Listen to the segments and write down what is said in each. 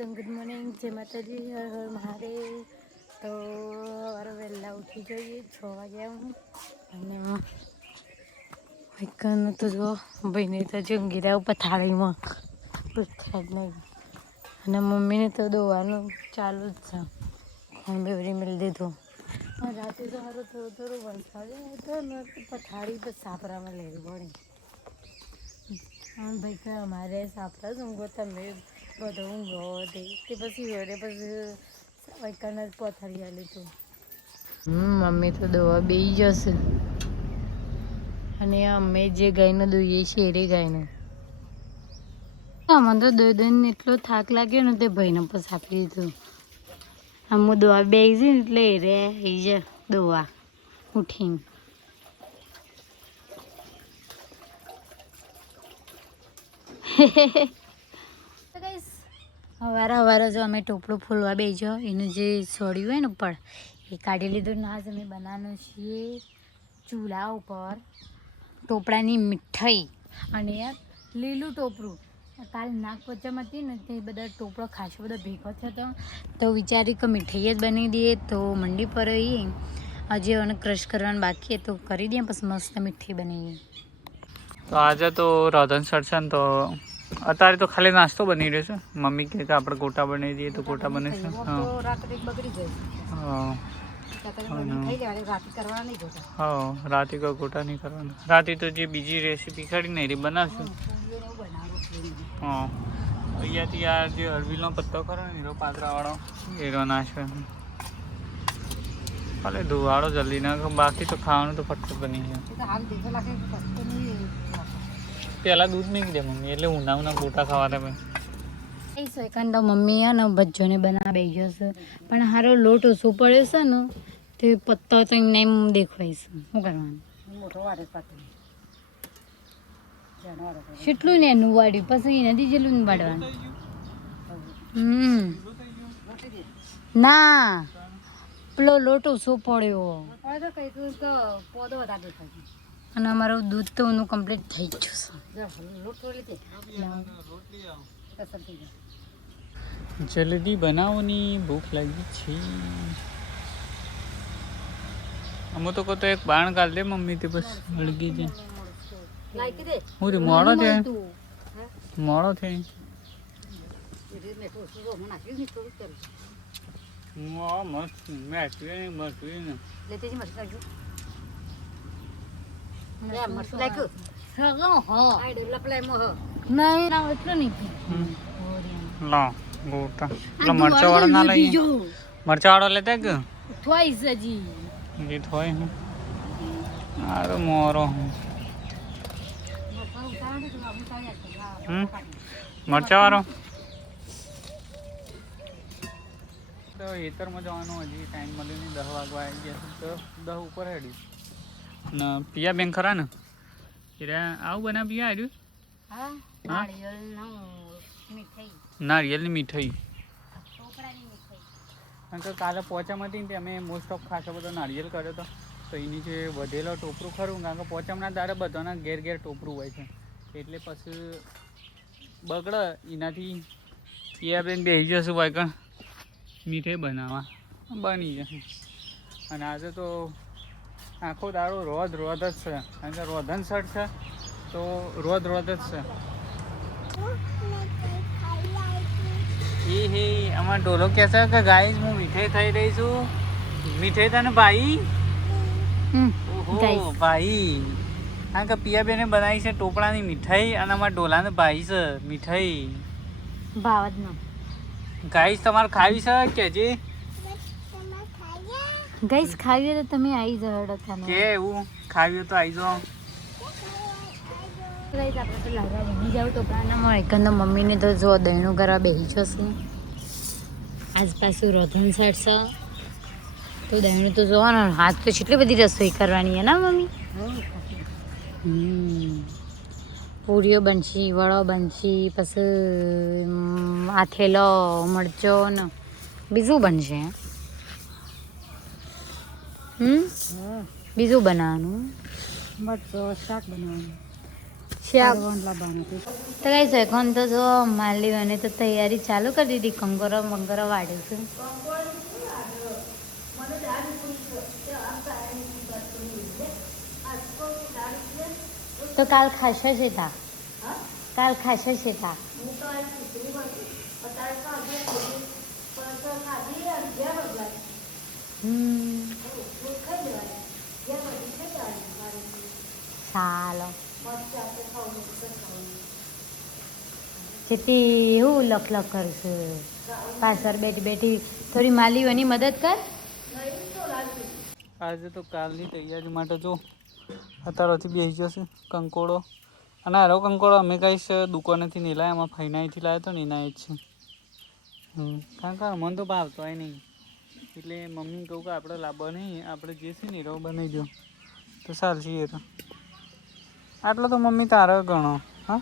Good morning, જય માતાજી, હર હર મહાદેવ. તો સવારે વહેલા ઉઠી જઈએ 6 વાગ્યા હું અને વાયકાનું તો જો ભાઈને તો જો ઊંઘી ઉપર થાળીમાં નહીં અને મમ્મીને તો દોવાનું ચાલુ જ છે. બેવરી મિલ દીધું. રાતે તો મારો થોડો વરસાદ હતો ને પથારી તો સાપરામાં લેવી પડી. ભાઈ કે અમારે સાપરા જ ઊંઘો તમે બધો ઊંઘો તે પછી વડે પછી વાયકાના જ પથારી આલી તું. મમ્મી તો દવા બેસી જશે અને અમે જે ગાયને દોઈએ છીએ એ ગાયને મને તો દોઈને એટલો થાક લાગ્યો ને તે ભાઈને પછી આપી દીધું. આમ હું દવા બેસી ને એટલે રે એ જ દવા ઉઠીને હવારે જો અમે ટોપલું ફૂલવા બેસજો એનું જે છોડ્યું હોય ને ઉપર એ કાઢી લીધું. ના જ અમે બનાવવાનું છીએ ચૂલા ઉપર ટોપરાની મીઠાઈ અને લીલું ટોપરું. કાલ નાગ પંચમ હતી ને તે બધા ટોપરો ખાસો બધો ભેગો થયો તો વિચારી કે મીઠાઈ જ બનાવી દઈએ. તો મંડી પર હજી અને ક્રશ કરવાનું બાકી તો કરી દઈએ પછી મસ્ત મીઠાઈ બનાવીએ. તો આજે તો રાધન સર છે ને તો અત્યારે તો ખાલી નાસ્તો બની રહ્યો છે. મમ્મી કહે કે આપણે ગોટા બનાવી દઈએ તો ગોટા બને છે. હા રાતે કોઈ ગોટા નહીં કરવાના. રાતે તો જે બીજી રેસીપી કાઢી ને એ બનાવશું. હા અહીંયાથી આ જે હળવીનો પત્તો ખરો ને એનો પાતરાવાળો એનો નાશે. ભલે ધોવાળો જલ્દી ના બાકી તો ખાવાનું તો ફટફટ બની જાય. પેલા દૂધ મૂકી દે મમ્મી એટલે ઉના ગોટા ખાવા તમે. સેકન્ડ મમ્મી ને ભજ્જોને બનાવવા બેસી જશે પણ હારો લોટ ઓછો પડ્યો છે ને તે પત્તા તો એમને એમ દેખાય છે. શું કરવાનું કેટલું ને એનું વાળ્યું પછી નથી જેટલું ને વાળવાનું. ના પેલો લોટ ઓછો પડ્યો અને અમારું દૂધ તો એનું કમ્પ્લીટ થઈ જ જશે. જલ્દી બનાવવાની ભૂખ લાગી છે. અમુક તો કહો એક બાણ કાઢ દે મમ્મી તે બસ વળગી જાય. હું મોડો છે મસ્ત મરચા વાળો ના લઈ મરચા વાળો લેતા કે થોય અરે મોરો મરચા વાળો તો ખેતરમાં જવાનું હજી ટાઈમ મળ્યો નહીં. 10 વાગવા આવી ગયા તો 10 ઉપર હેડી ને પિયા બેન ખરા ને આવું બના પિયા આવ્યું નારિયેલની મીઠાઈ. કારણ કે કાલે પોચામ હતી ને અમે મોસ્ટ ઓફ ખાસો બધો નારિયેલ કર્યો હતો તો એની જે વધેલો ટોપરું ખરું કારણ કે પોચામના દાડે બધાના ઘેર ટોપરું હોય છે એટલે પછી બગડે એનાથી પિયા બેન બેસી જશું ભાઈ કે મીઠાઈ બનાવવા બની જશે. અને આજે તો આખો દાડો રોજ જ છે કારણ કે રોધન સટ છે તો રોજ જ છે. હે અમાર ઢોલો કહે છે કે ગાઈસ હું મીઠાઈ થઈ રહી છું. મીઠાઈ તને ભાઈ ઓહો ભાઈ કારણ કે પિયા બેને બનાવી છે ટોપડાની મીઠાઈ અને અમારા ઢોલાને ભાઈ છે મીઠાઈ ભાવતનો. ગાઈસ તમારે ખાવી છે કેજે ગાઈસ ખાવી તો તમે આવી જાવ કે એવું ખાવી તો આવી જાઓ. આપણે તો લાવવા બની જાવ ટોપરાના મળે કંદો મમ્મીને તો જો દહીણું કરવા બેસી જશે. આજ પાછું રોધન સાઈડ છે તો દહીણું તો જોવાનું. હાથ તો કેટલી બધી રસોઈ કરવાની છે ને મમ્મી. પૂરીઓ બનશી, વડો બનશી, પછી આથેલો મરચો ને બીજું બનશે. બીજું બનાવવાનું મરચો શાક બનાવવાનું તો ગાઈસ এখন તો જો માલવીને તો તૈયારી ચાલુ કરી દીધી કંકોરો બંકોરો વાળ્યું છે તો કાલ ખાશા છે તા કાલ ખાશા છે તા ચાલો જેથી હું લખ કરશું પાછળ બેઠી બેઠી થોડી માલીઓની મદદ કર આજે તો કાલની તૈયારી માટે જો અત્યારથી બેસી જશે કંકોડો અને આરો કંકોડો અમે કહીશ દુકાનેથી નહીં લાવ્યા એમાં ફાઈનાઈથી લાવ્યો તો ને એના જ છે કારણ કે મને તો ભાવતો હોય નહીં એટલે મમ્મી કહું કે આપણે લાવવા નહીં આપણે જે છે ને એ બનાવી દો તો ચાલશે એ તો આટલો તો મમ્મી તારો ગણો હા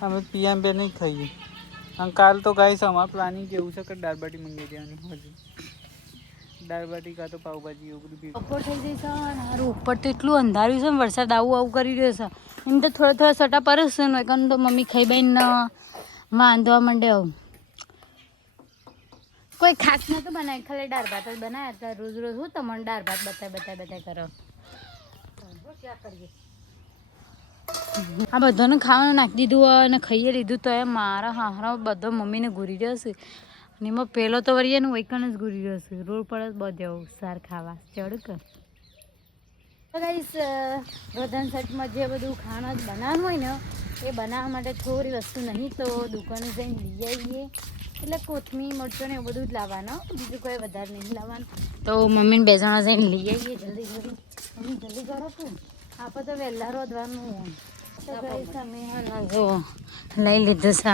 અમે પીએમ બે નહીં ખાઈએ અને કાલ તો ગાઈશ અમારું પ્લાનિંગ કેવું છે કે દાળબાટી મંગાવી દેવાની હજુ દાળબાટી કાં તો પાવભાજી એવું બધું બપોર થઈ જઈ છે અને હારું ઉપર તો એટલું અંધાર્યું છે ને વરસાદ આવું કરી રહ્યો છે એમ તો થોડા સટા પર છે ને એકન તો મમ્મી ખાઈ બાઈને વાંધવા માંડે આવું કોઈ ખાસ નતું બનાવ્યું ખાલી દાળ ભાત જ બનાવ્યા હતા રોજ રોજ હું તમને દાળ ભાત બતાય કરો આ બધાને ખાવાનું નાખી દીધું હોય અને ખાઈએ લીધું તો એ મારા હારા બધો મમ્મીને ઘૂરી રહ્યો છે અને એમાં પહેલો તો વળીએ ને વૈકણ જ ઘૂરી રહ્યો છે રોડ પર જ બધે સાર ખાવા ચડું કે ગાઈસ પ્રધાન સેટમાં જે બધું ખાવાનું જ બનાવવાનું હોય ને એ બનાવવા માટે થોડી વસ્તુ નહીં તો દુકાને જઈને લઈ આવીએ એટલે કોથમીર મરચો ને એવું બધું જ લાવવાનું બીજું કોઈ વધારે નહીં લાવવાનું તો મમ્મીને બે જણા જઈને લઈ આવીએ જલ્દી કરો તું આપણે તો વહેલા રોધવાનું તો ગાઈસ અમે જો લઈ લીધું છે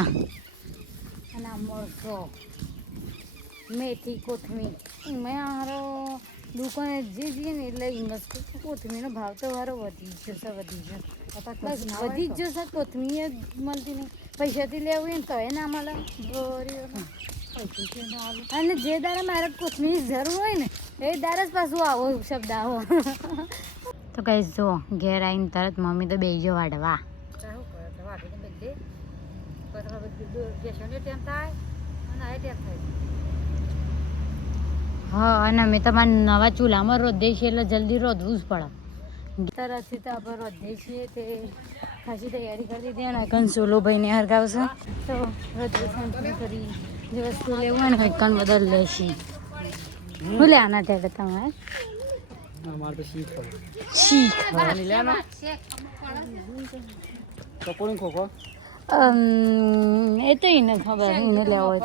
અને આ મરચો મેથી કોથમીર મેં હારો દુકાને જે જઈએ ને એટલે ઇન્વેસ્ટ કોથમીરનો ભાવ તો હારો વધી જ જશે કોથમીર મળતી નહીં પૈસાથી લેવું હોય ને તો એ ના મળે અને જે દાડે મારે કોથમીર જરૂર હોય ને એ દાડે જ પાછું આવો શબ્દ આવો તો કઈ જો ઘેર આવીને તરત મમ્મી તો બેસી જો વાડવા હા અને અમે તમારા નવા ચૂલામાં રોધીએ છીએ એટલે જલ્દી રોધવું જ પડે તરતથી તો આપણે રોધીએ છીએ તે ખાસી તૈયારી કરી દીધી અને કન સોલો ભાઈને હરગાવશે તો રોધવું કરી જે વસ્તુ લેવું હોય ને કન બદલ લેશી શું લે આના ત્યારે તમારે એ તો એને ખબર એને લેવો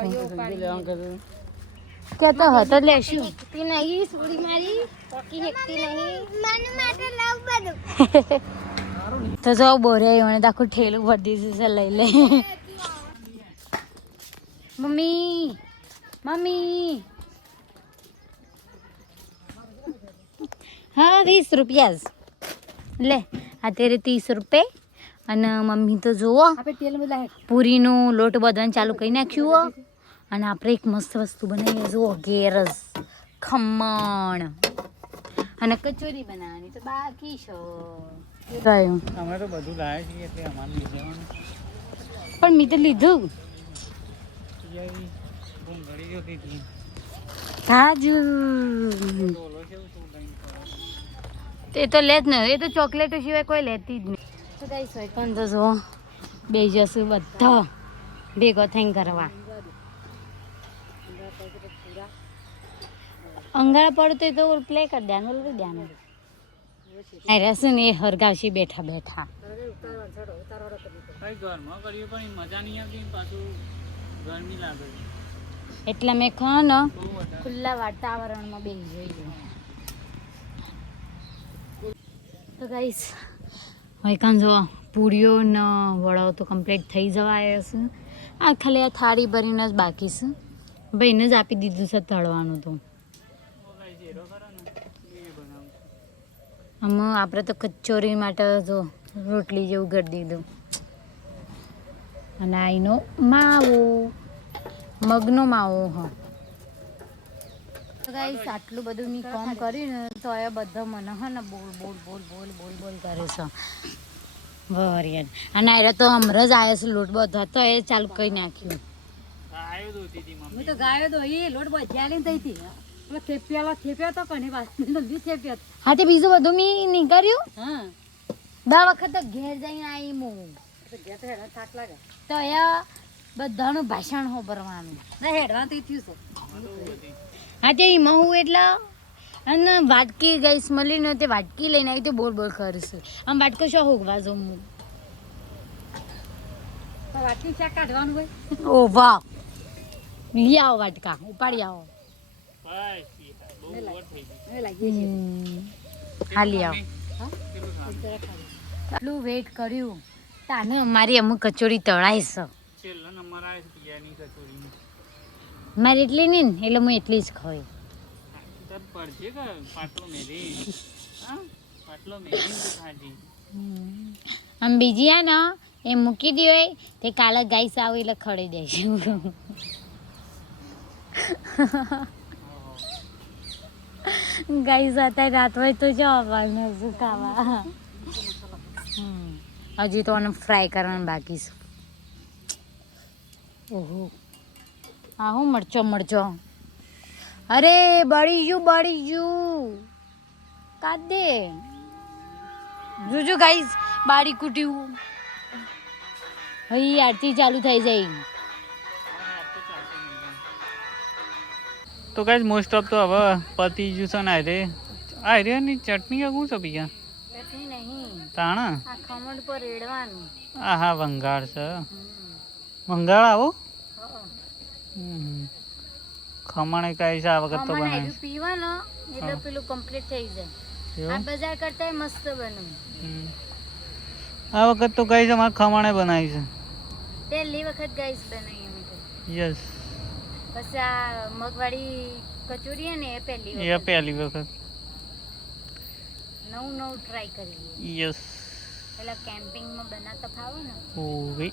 કે તો હતો લેશું તો જો બોરે મને આખું ઠેલું ભરી દીધું છે લઈ લે મમ્મી हाँ 20 रुपया ले आ तेरे 30 रुपये અને મમ્મી તો જુઓ પૂરીનો લોટ બધાને ચાલુ કરી નાખ્યું અને આપણે એક મસ્ત વસ્તુ બનાવીએ જુઓ ઘેરસ ખમણ અને કચોરી બનાવવાની તો બાકી છે અમે તો બધું લાવ્યા છીએ એટલે અમારે લઈ જવાનું પણ મેં તો લીધું કાજુ તે તો લે જ ને એ તો ચોકલેટો સિવાય કોઈ લેતી જ નહીં તો ગાઈસ હોય પણ તો જો બે જશું બધા ભેગો થઈને કરવા અંગારા પડતો તો પ્લે કરી દેવાનું લઈ દેવાનું રહેશે ને એ હરગાવશી બેઠા બેઠા ઘરમાં કરીએ પણ મજા નહીં આવતી પાછું ગરમી લાગે એટલે મેં કહો ને ખુલ્લા વાતાવરણમાં બેસી જોઈએ તો ગાઈસ હવે કાં જો પૂરીઓ ને વડાઓ તો કમ્પ્લીટ થઈ જવા આવ્યા છે આ ખાલી આ થાળી ભરીને જ બાકી છે ભાઈને જ આપી દીધું છે તળવાનું તો આમાં આપણે તો કચોરી માટે જો રોટલી જેવું કરી દીધું અને આઈનો માવો મગનો માવો હા ગાઈસ આટલું બધું મેં કામ કર્યું ને તો એ બધા મને હા ને બોલ કરે છે વરિયાદ અને આયરો તો હમણાં જ આવ્યો છે લોટ બધો તો એ ચાલુ કરી નાખ્યું. આવ્યો તો દીદી હું મમ્મી તો ગાયો તો એ લોટ બજાલી ને થઈ હતી પેલો થેપ્યો તો કની વાત બી થેપ્યો હતો. હા તે બીજું બધું મેં નહીં કર્યું. હા 10 વખત તો ઘેર જઈને આવી હું તો ઘેર તો હેડા થાક લાગે તો અહીંયા બધાનું ભાષણ હોભરવાનું. ના હેડવા તો થયું છે. હા તે એમાં હું એટલે અને વાટકી ગઈસ મળી ને તે વાટકી લઈને આવી તો બોલ બોલ કરીશું. આમ વાટકો શું હોગવા જાઉં હું. તો વાટકી શાક કાઢવાનું હોય ઓ વાહ લઈ આવો વાટકા ઉપાડી આવો. બસ બહુ ઓવર થઈ ગઈ. એ લાગી છે હા લઈ આવો. હા કેટલું ખાવાનું? જરા ખાવું. એટલું વેઇટ કર્યું તાને અમારી અમુક કચોરી તળાય છે છેલ્લો નંબર આવે છે પિયાની કચોરીની. મારે એટલી નહીં ને એટલે હું એટલી જ ખાઈ. તર પડશે કે પાટલો મેલી હા પાટલો મેલી તો ખાજી. આમ બીજી આ ને એ મૂકી દી હોય તે કાલે ગાઈસ આવે એટલે ખડી દઈશું. ગાઈસ અત્યારે રાત હોય તો જ આવવાનું શું ખાવા. હજી તો આને ફ્રાય કરવાનું બાકી છે. ઓહો હા હું મરચો અરે બળી ગયું કાઢ દે જોજો ગાઈસ બાળી કૂટ્યું. હઈ આરતી ચાલુ થઈ જાય. તો ગાઈસ મોસ્ટ ઓફ તો હવે પતી જ્યું છે ને આયરે ની ચટણી આગું છે બીજા ચટણી નહીં તાણા આ ખમણ પર રેડવાનું. આ હા વંગાળ છે વંગાળ આવો ખમણ કઈ છે આ વખત તો ખમણ બનાવીશ. આયરું પીવાનો એટલે પેલું કમ્પ્લીટ થઈ જાય. આ બજાર કરતા મસ્ત બનવું. આ વખત તો કઈ છે મારે ખમણે બનાવી છે. પહેલી વખત ગાઈસ બનાવી અમે તો. યસ પછી આ મગવાળી કચોરી ને એ પહેલી એ વખત પહેલી વખત. નવું ટ્રાય કરીએ. યસ પેલા કેમ્પિંગમાં બનાવતા ફાવે ને. ઓવે